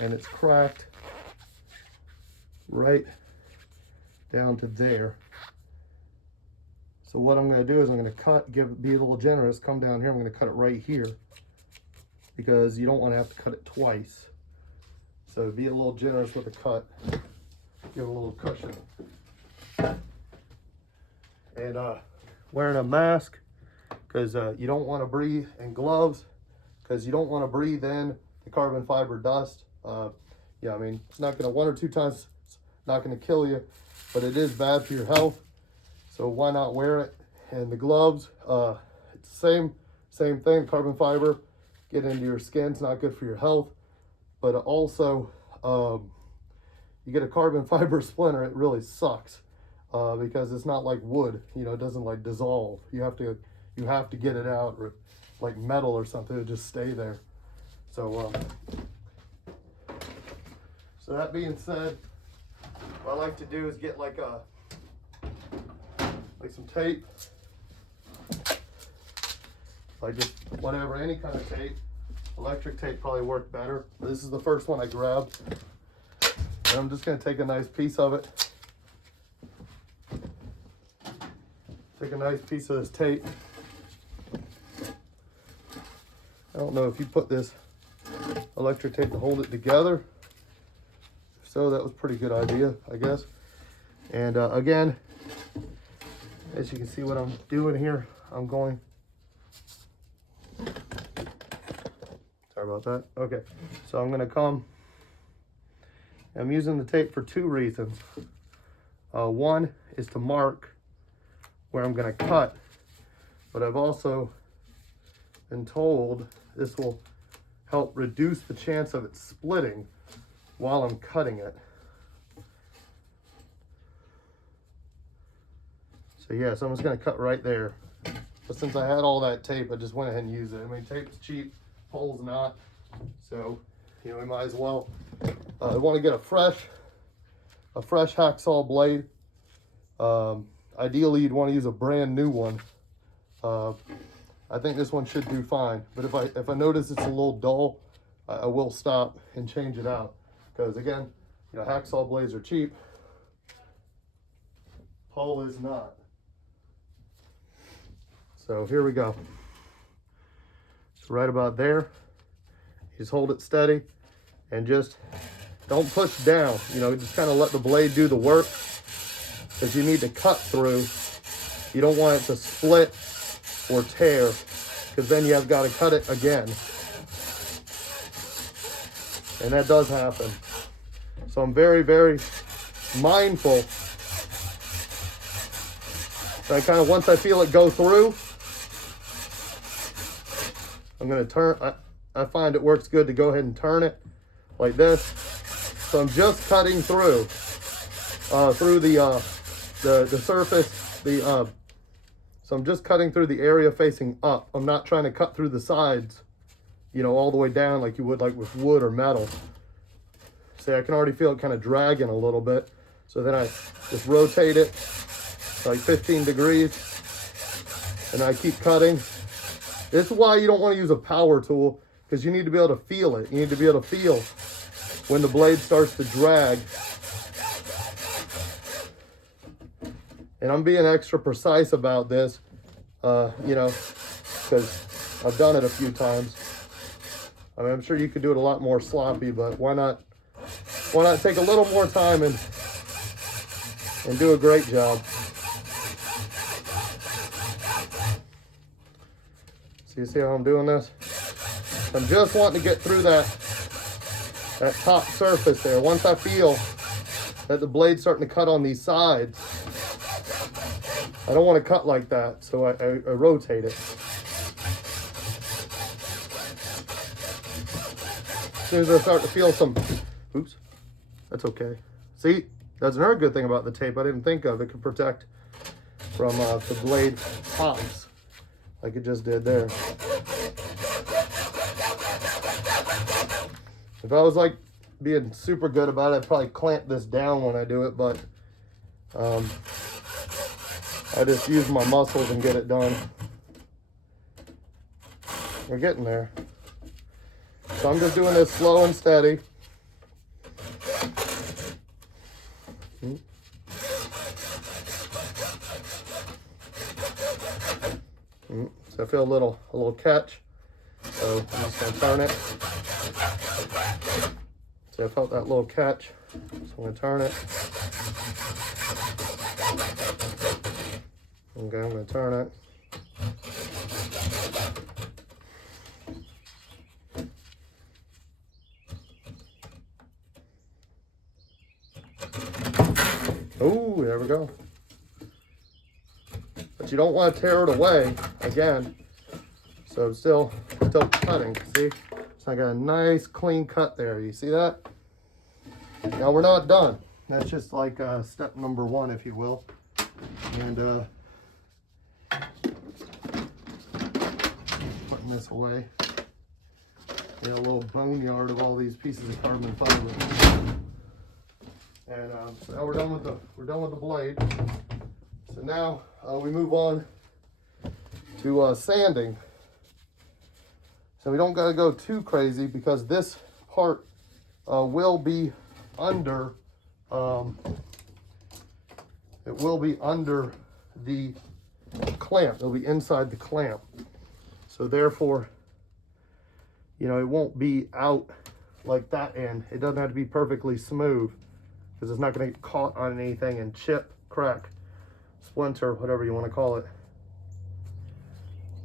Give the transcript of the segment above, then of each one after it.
and it's cracked right down to there. So what I'm going to do is I'm going to be a little generous, come down here, I'm going to cut it right here, because you don't want to have to cut it twice. So be a little generous with the cut, give it a little cushion. And wearing a mask, because you don't want to breathe, and gloves, because you don't want to breathe in the carbon fiber dust. Yeah, I mean, it's not going to, 1 or 2 times, it's not going to kill you, but it is bad for your health. So why not wear it? And the gloves, it's the same thing. Carbon fiber get into your skin. It's not good for your health. But also, you get a carbon fiber splinter, it really sucks, because it's not like wood. You know, it doesn't like dissolve. You have to get it out, or like metal or something to just stay there. So so that being said, what I like to do is get like some tape, like just whatever, any kind of tape. Electric tape probably worked better. This is the first one I grabbed, and I'm just going to take a nice piece of it. Take a nice piece of this tape. I don't know if you put this electric tape to hold it together. If so, that was a pretty good idea, I guess. And again, as you can see what I'm doing here, I'm going, sorry about that. Okay, so I'm gonna come, I'm using the tape for 2 reasons. One is to mark where I'm gonna cut, but I've also been told this will help reduce the chance of it splitting while I'm cutting it. So yeah, so I'm just gonna cut right there. But since I had all that tape, I just went ahead and used it. I mean, tape's cheap, pole's not. So, you know, we might as well. I want to get a fresh hacksaw blade. Ideally, you'd want to use a brand new one. I think this one should do fine. But if I notice it's a little dull, I will stop and change it out. Because again, you know, hacksaw blades are cheap. Pole is not. So here we go. It's right about there. Just hold it steady and just don't push down. You know, just kind of let the blade do the work, because you need to cut through. You don't want it to split or tear, because then you have got to cut it again. And that does happen. So I'm very, very mindful. So I kind of, once I feel it go through, I'm going to turn. I find it works good to go ahead and turn it like this. So I'm just cutting through the surface. So I'm just cutting through the area facing up. I'm not trying to cut through the sides, you know, all the way down like you would like with wood or metal. See, I can already feel it kind of dragging a little bit. So then I just rotate it like 15 degrees, and I keep cutting. This is why you don't want to use a power tool, because you need to be able to feel it. You need to be able to feel when the blade starts to drag. And I'm being extra precise about this, you know, because I've done it a few times. I mean, I'm sure you could do it a lot more sloppy, but why not take a little more time and do a great job. So you see how I'm doing this? I'm just wanting to get through that top surface there. Once I feel that the blade's starting to cut on these sides, I don't want to cut like that, so I rotate it. As soon as I start to feel some, oops, that's okay. See, that's another good thing about the tape I didn't think of. It could protect from the blade pops, like it just did there. If I was like being super good about it, I'd probably clamp this down when I do it, but I just use my muscles and get it done. We're getting there. So I'm just doing this slow and steady. So I feel a little catch. So I'm just gonna turn it. So I felt that little catch. So I'm gonna turn it. Okay, I'm gonna turn it. Oh, there we go. But you don't want to tear it away again. So it's still cutting. See? So I got a nice clean cut there. You see that? Now we're not done. That's just like step number 1, if you will. And putting this away. Got a little boneyard of all these pieces of carbon fiber. And so now we're done with the blade. So now we move on to sanding. So we don't got to go too crazy because this part will be under. It will be under the clamp. It'll be inside the clamp. So therefore, you know, it won't be out like that end. It doesn't have to be perfectly smooth because it's not going to get caught on anything and chip, crack, splinter, whatever you want to call it.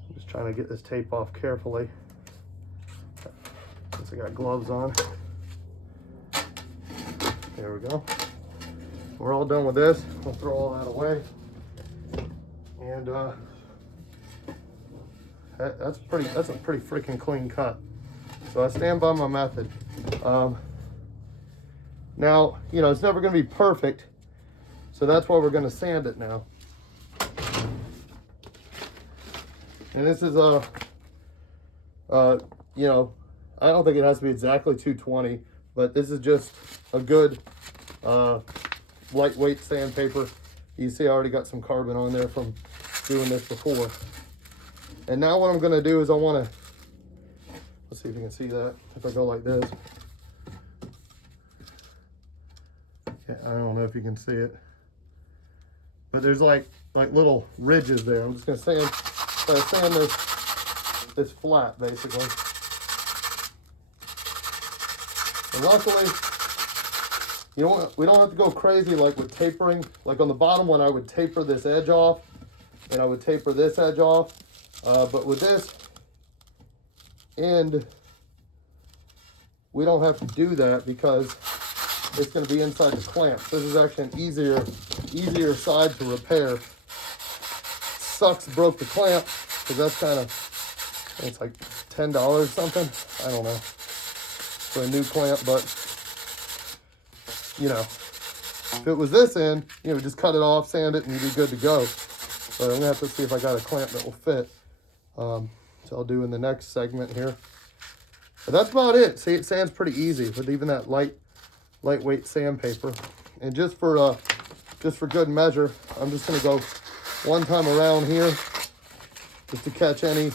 I'm just trying to get this tape off carefully. Since I got gloves on. There we go. We're all done with this. We'll throw all that away. And that's a pretty freaking clean cut. So I stand by my method. Now, you know, it's never going to be perfect. So that's why we're going to sand it now. And this is you know, I don't think it has to be exactly 220, but this is just a good lightweight sandpaper. You see I already got some carbon on there from doing this before. And now what I'm going to do is I want to, let's see if you can see that, if I go like this. Yeah, I don't know if you can see it, but there's like little ridges there. I'm just going to sand this flat basically. And luckily, we don't have to go crazy like with tapering. Like on the bottom one, I would taper this edge off, and I would taper this edge off. But with this end, we don't have to do that because it's going to be inside the clamp. This is actually an easier side to repair. Sucks broke the clamp because that's kind of, it's like $10 something. I don't know for a new clamp, but you know, if it was this end, you know, just cut it off, sand it, and you'd be good to go. But I'm gonna have to see if I got a clamp that will fit. So I'll do in the next segment here. But that's about it. See, it sands pretty easy with even that lightweight sandpaper. And just for good measure, I'm just gonna go one time around here just to catch any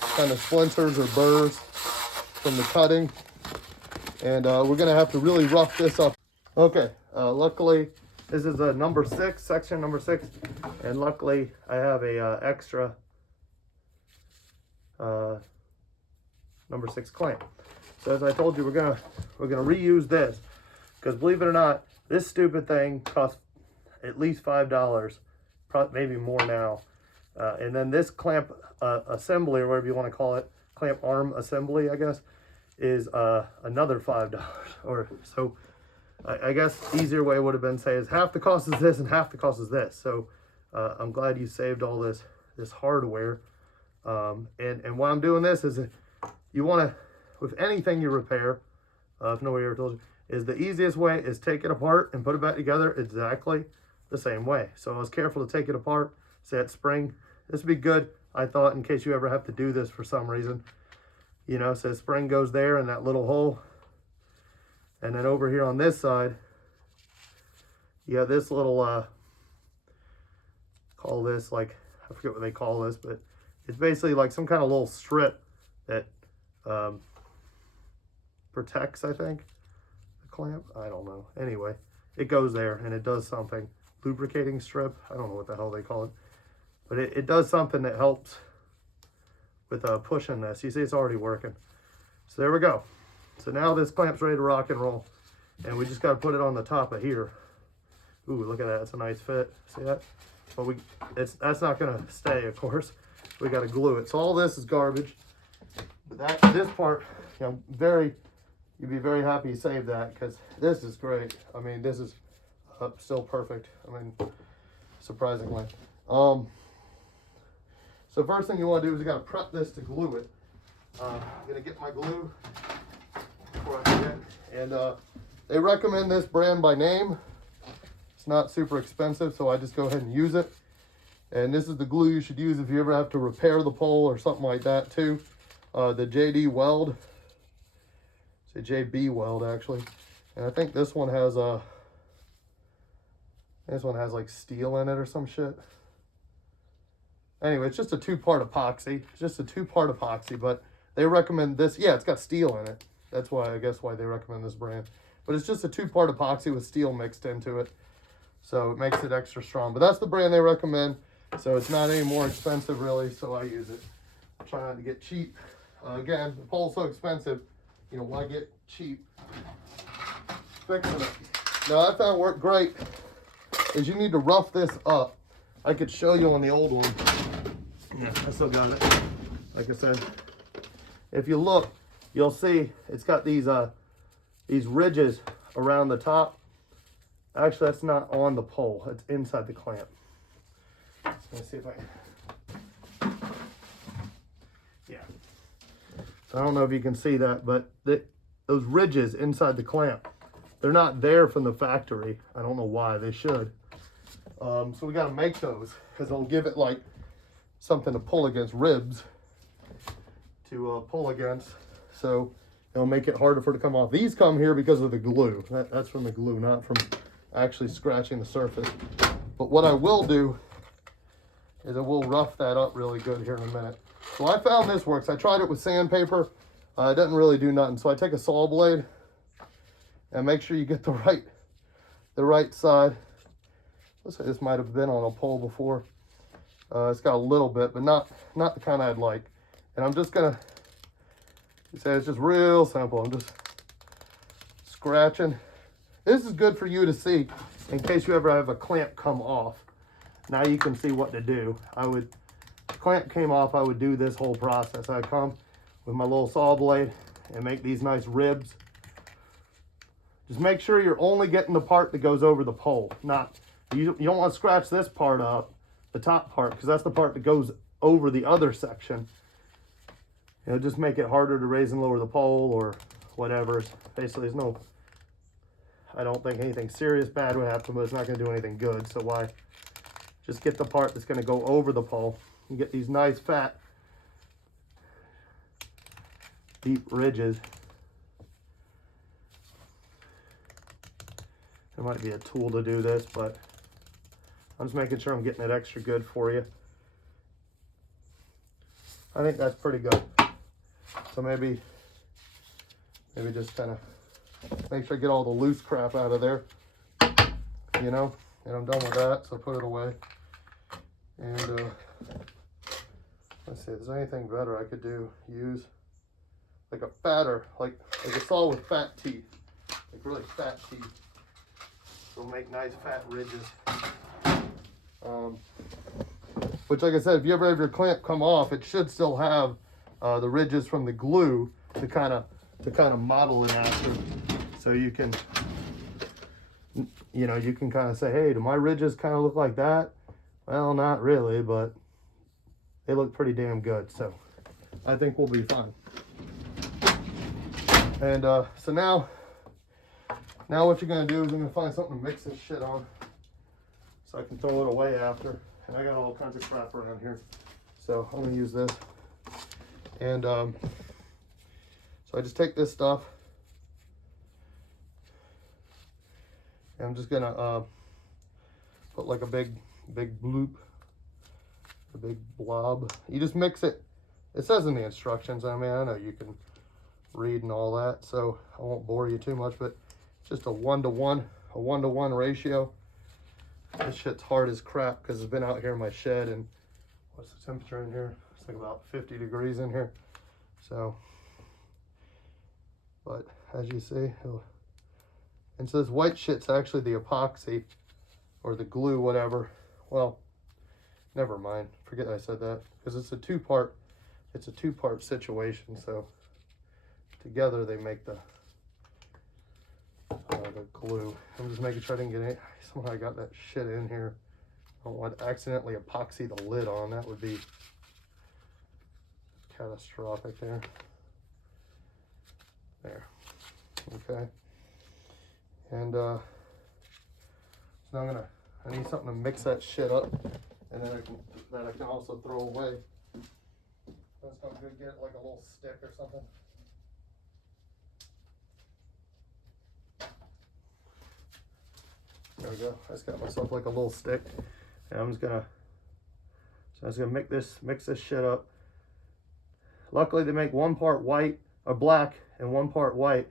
kind of splinters or burrs from the cutting. And we're gonna have to really rough this up. Okay, luckily this is a number 6, section number 6, and luckily I have a extra number 6 clamp. So as I told you, we're gonna reuse this because believe it or not, this stupid thing costs at least $5, probably maybe more now. And then this clamp assembly, or whatever you want to call it, clamp arm assembly, I guess, is another $5 or so. I guess easier way would have been say is half the cost is this and half the cost is this. So I'm glad you saved all this hardware. And why I'm doing this is you want to, with anything you repair, if nobody ever told you, is the easiest way is take it apart and put it back together exactly the same way. So I was careful to take it apart. Say that spring, this would be good, I thought, in case you ever have to do this for some reason. You know, so the spring goes there in that little hole. And then over here on this side, you have this little, call this like, I forget what they call this, but it's basically like some kind of little strip that protects, I think, the clamp. I don't know. Anyway, it goes there and it does something. Lubricating strip, I don't know what the hell they call it, but it does something that helps with pushing this. You see it's already working. So there we go. So now this clamp's ready to rock and roll, and we just got to put it on the top of here. Ooh, look at that, it's a nice fit. See that? But that's not gonna stay, of course. We got to glue it. So all this is garbage, but this part, you know, you'd be very happy you saved that, because this is great. I mean, this is still perfect. I mean, surprisingly. So first thing you want to do is you got to prep this to glue it. I'm gonna get my glue before I forget. And they recommend this brand by name. It's not super expensive, so I just go ahead and use it. And this is the glue you should use if you ever have to repair the pole or something like that too. The JD Weld. It's a JB Weld actually. And I think this one has like steel in it or some shit. Anyway, it's just a two-part epoxy. It's just a two-part epoxy, but they recommend this. Yeah, it's got steel in it. That's why, I guess, why they recommend this brand. But it's just a two-part epoxy with steel mixed into it. So it makes it extra strong. But that's the brand they recommend. So it's not any more expensive, really, so I use it. I try not to get cheap. Again, the pole's so expensive, you know, why get cheap fixing it? Now, I found worked great is you need to rough this up. I could show you on the old one. Yeah, I still got it. Like I said, if you look, you'll see it's got these ridges around the top. Actually, that's not on the pole. It's inside the clamp. Let's see if I can. Yeah. So I don't know if you can see that, but those ridges inside the clamp, they're not there from the factory. I don't know why. They should. So we got to make those, because they'll give it like something to pull against, ribs to pull against. So it'll make it harder for it to come off. These come here because of the glue. That's from the glue, not from actually scratching the surface. But what I will do is I will rough that up really good here in a minute. So I found this works. I tried it with sandpaper. It doesn't really do nothing. So I take a saw blade and make sure you get the right side. Looks like this might have been on a pole before. It's got a little bit, but not the kind I'd like. And I'm just gonna, you say it's just real simple. I'm just scratching. This is good for you to see in case you ever have a clamp come off. Now you can see what to do. Clamp came off, I would do this whole process. I'd come with my little saw blade and make these nice ribs. Just make sure you're only getting the part that goes over the pole. You don't want to scratch this part up, the top part, because that's the part that goes over the other section. It'll just make it harder to raise and lower the pole or whatever. Basically, I don't think anything serious bad would happen, but it's not going to do anything good. So why just get the part that's going to go over the pole and get these nice fat deep ridges. There might be a tool to do this, but I'm just making sure I'm getting it extra good for you. I think that's pretty good. So maybe just kind of make sure I get all the loose crap out of there, you know, and I'm done with that, so put it away. And let's see if there's anything better I could use like a fatter, like a saw with fat teeth, like really fat teeth. It'll make nice fat ridges. Which, like I said, if you ever have your clamp come off, it should still have the ridges from the glue to kind of model it after. So you can, you know, you can kind of say, hey, do my ridges kind of look like that? Well, not really, but they look pretty damn good. So I think we'll be fine. And so now what you're gonna do is I'm gonna find something to mix this shit on so I can throw it away after. And I got all kinds of crap around here. So I'm gonna use this. And so I just take this stuff and I'm just gonna put like a big bloop, a big blob. You just mix it. It says in the instructions. I mean, I know you can read and all that, so I won't bore you too much, but it's just a 1-to-1 a 1-to-1 ratio. This shit's hard as crap because it's been out here in my shed, and what's the temperature in here? It's like about 50 degrees in here. So, but as you see, and so this white shit's actually the epoxy or the glue, whatever. Well, never mind. Forget I said that, because it's a two-part situation. So together they make the glue. I'm just making sure I didn't get any. Somehow I got that shit in here. I don't want to accidentally epoxy the lid on. That would be catastrophic there. There. Okay. And so now I need something to mix that shit up, and then I can also throw away. That's not good. Get like a little stick or something. There we go. I just got myself like a little stick, and I'm just gonna mix this shit up. Luckily, they make 1 part white or black and 1 part white.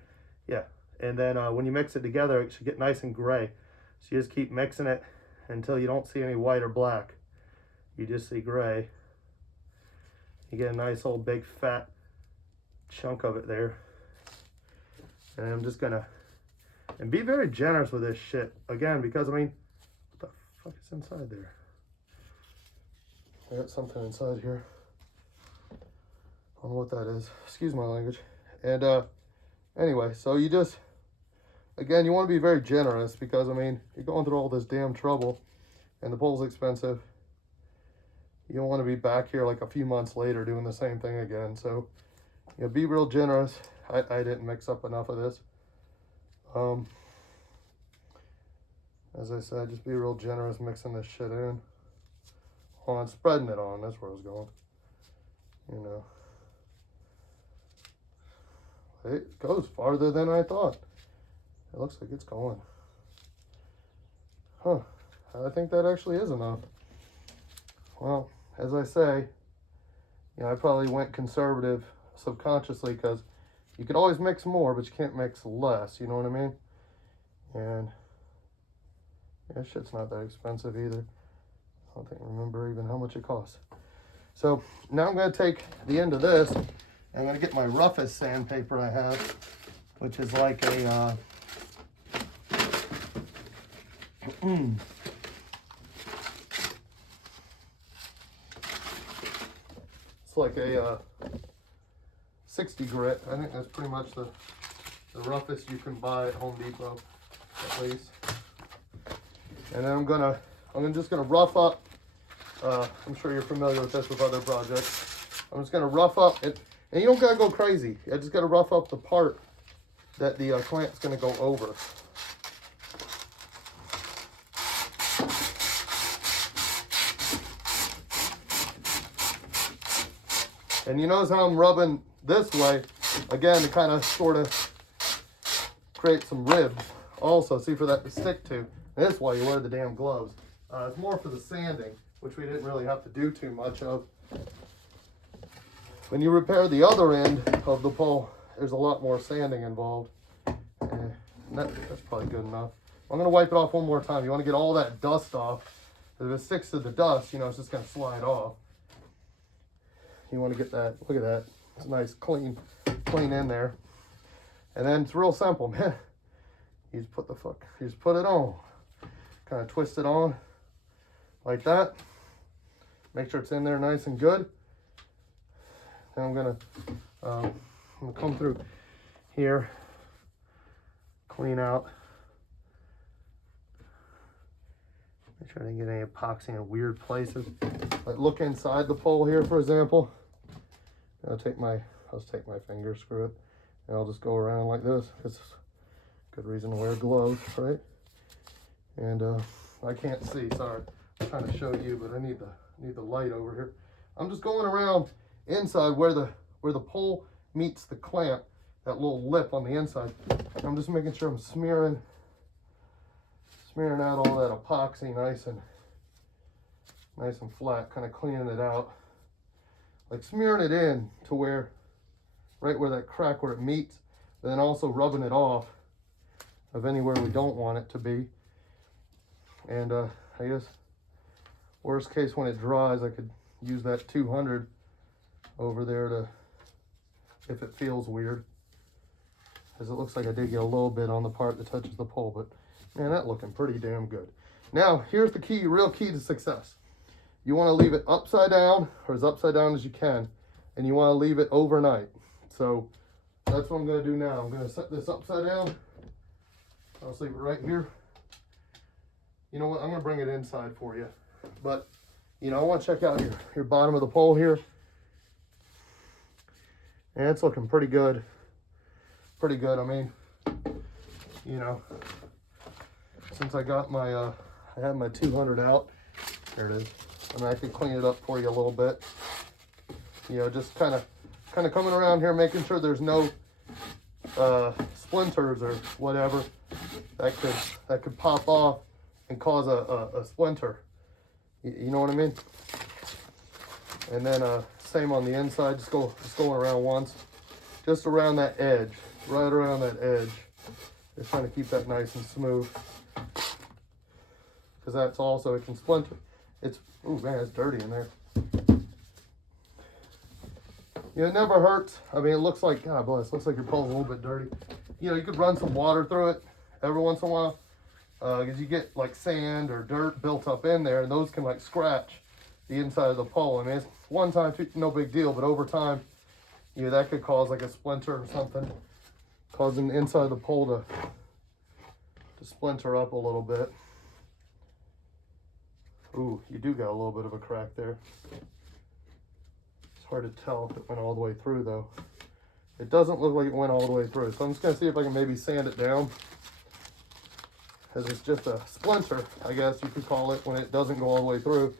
Yeah, and then when you mix it together, it should get nice and gray. So you just keep mixing it until you don't see any white or black. You just see gray. You get a nice old big fat chunk of it there. And I'm just gonna, and be very generous with this shit again, because I mean, what the fuck is inside there? I got something inside here. I don't know what that is. Excuse my language. And anyway, so you just, again, you want to be very generous, because I mean, you're going through all this damn trouble and the pole's expensive. You don't want to be back here like a few months later doing the same thing again. So, you know, be real generous. I didn't mix up enough of this. As I said, just be real generous mixing this shit in. On spreading it on, that's where I was going. You know. It goes farther than I thought. It looks like it's going. Huh. I think that actually is enough. Well, as I say, you know, I probably went conservative subconsciously, because you could always mix more, but you can't mix less, you know what I mean? And yeah, shit's not that expensive either. I don't remember even how much it costs. So now I'm going to take the end of this. I'm going to get my roughest sandpaper I have, which is like a it's like a 60 grit. I think that's pretty much the roughest you can buy at Home Depot, at least. And then I'm just gonna rough up. I'm sure you're familiar with this with other projects. I'm just gonna rough up it, and you don't gotta go crazy. I just gotta rough up the part that the clamp's gonna go over. And you notice how I'm rubbing this way, again, to kind of sort of create some ribs also, see, for that to stick to. And that's why you wear the damn gloves. It's more for the sanding, which we didn't really have to do too much of. When you repair the other end of the pole, there's a lot more sanding involved. And that's probably good enough. I'm going to wipe it off one more time. You want to get all that dust off. If it sticks to the dust, you know, it's just going to slide off. You want to get that, look at that. It's nice, clean in there. And then it's real simple, man. You just put it on. Kind of twist it on like that. Make sure it's in there nice and good. Then I'm gonna come through here, clean out. Make sure I didn't get any epoxy in weird places. Like look inside the pole here, for example. I'll just take my finger, screw it, and I'll just go around like this. It's a good reason to wear gloves, right? And I can't see, sorry. I'm trying to show you, but I need the light over here. I'm just going around inside where the pole meets the clamp, that little lip on the inside. I'm just making sure I'm smearing out all that epoxy nice and flat, kind of cleaning it out. Like smearing it in to where, right where that crack where it meets, but then also rubbing it off. of anywhere we don't want it to be. And I guess worst case, when it dries, I could use that 200 over there to, if it feels weird, because it looks like I did get a little bit on the part that touches the pole, but man, that's looking pretty damn good. Now, here's the key, real key to success. You want to leave it upside down, or as upside down as you can, and you want to leave it overnight. So that's what I'm going to do now. I'm going to set this upside down. I'll just leave it right here. You know what? I'm going to bring it inside for you. But, you know, I want to check out your bottom of the pole here. And it's looking pretty good. Pretty good. I mean, you know, since I got my, I had my 200 out. There it is. I mean, I can clean it up for you a little bit. You know, just kind of coming around here, making sure there's no splinters or whatever that could pop off and cause a splinter. You know what I mean? And then same on the inside, just going around once, just around that edge, right around that edge. Just trying to keep that nice and smooth, because that's also, it can splinter. It's, oh man, it's dirty in there. You know, it never hurts. I mean, it looks like, God bless, looks like your pole's a little bit dirty. You know, you could run some water through it every once in a while, because you get like sand or dirt built up in there, and those can like scratch the inside of the pole. I mean, it's one time, no big deal, but over time, you know, that could cause like a splinter or something, causing the inside of the pole to splinter up a little bit. Ooh, you do got a little bit of a crack there. It's hard to tell if it went all the way through though. It doesn't look like it went all the way through, so I'm just gonna see if I can maybe sand it down, because it's just a splinter, I guess you could call it, when it doesn't go all the way through.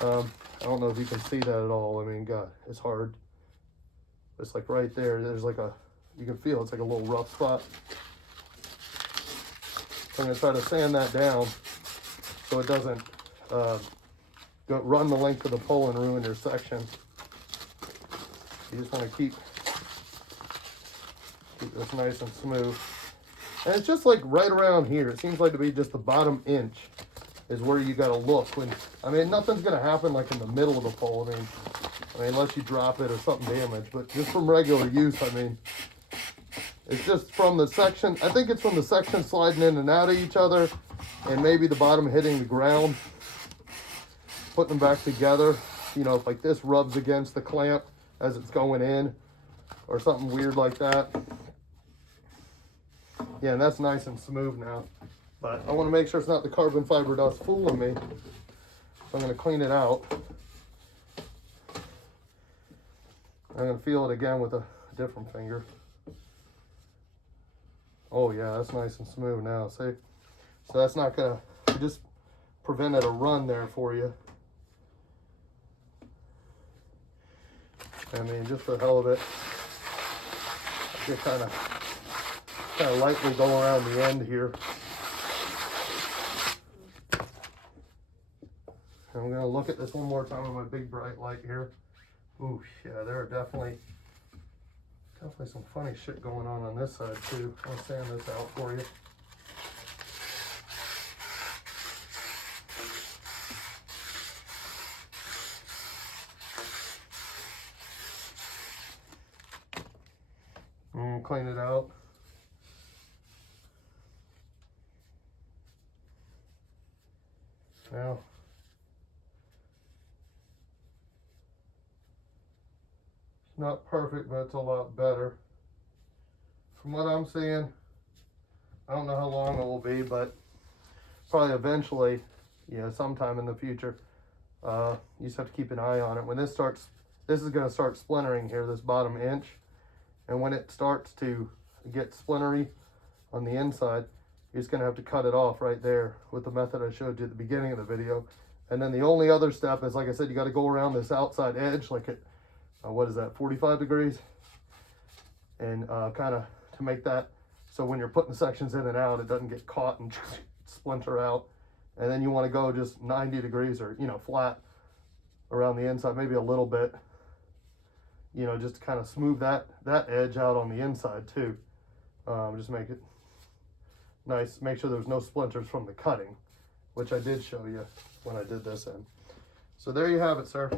I don't know if you can see that at all. I mean, God, it's hard. It's like right there, there's like a, you can feel it's like a little rough spot. So I'm gonna try to sand that down so it doesn't run the length of the pole and ruin your section. You just want to keep this nice and smooth. And it's just like right around here. It seems like to be just the bottom inch is where you got to look. When, I mean, nothing's going to happen like in the middle of the pole. I mean, unless you drop it or something damaged. But just from regular use, I mean, it's just from the section. I think it's from the section sliding in and out of each other, and maybe the bottom hitting the ground, putting them back together. You know, if like this rubs against the clamp as it's going in, or something weird like that. Yeah, and that's nice and smooth now. But I want to make sure it's not the carbon fiber dust fooling me. So I'm going to clean it out. I'm going to feel it again with a different finger. Oh yeah, that's nice and smooth now, see? So that's not going to, just prevented a run there for you. I mean, just for the hell of it, just kind of lightly go around the end here. And I'm gonna look at this one more time with my big bright light here. Ooh, yeah, there are definitely some funny shit going on this side too. I'll sand this out for you. Clean it out. Now, it's not perfect, but it's a lot better. From what I'm seeing, I don't know how long it will be, but probably eventually, yeah, sometime in the future, you just have to keep an eye on it. When this starts, this is going to start splintering here, this bottom inch. And when it starts to get splintery on the inside, you're just going to have to cut it off right there with the method I showed you at the beginning of the video. And then the only other step is, like I said, you got to go around this outside edge, like at, what is that, 45 degrees? And kind of to make that, so when you're putting sections in and out, it doesn't get caught and splinter out. And then you want to go just 90 degrees or, you know, flat around the inside, maybe a little bit. You know, just to kind of smooth that edge out on the inside too. Just make it nice. Make sure there's no splinters from the cutting, which I did show you when I did this end. So there you have it, sir.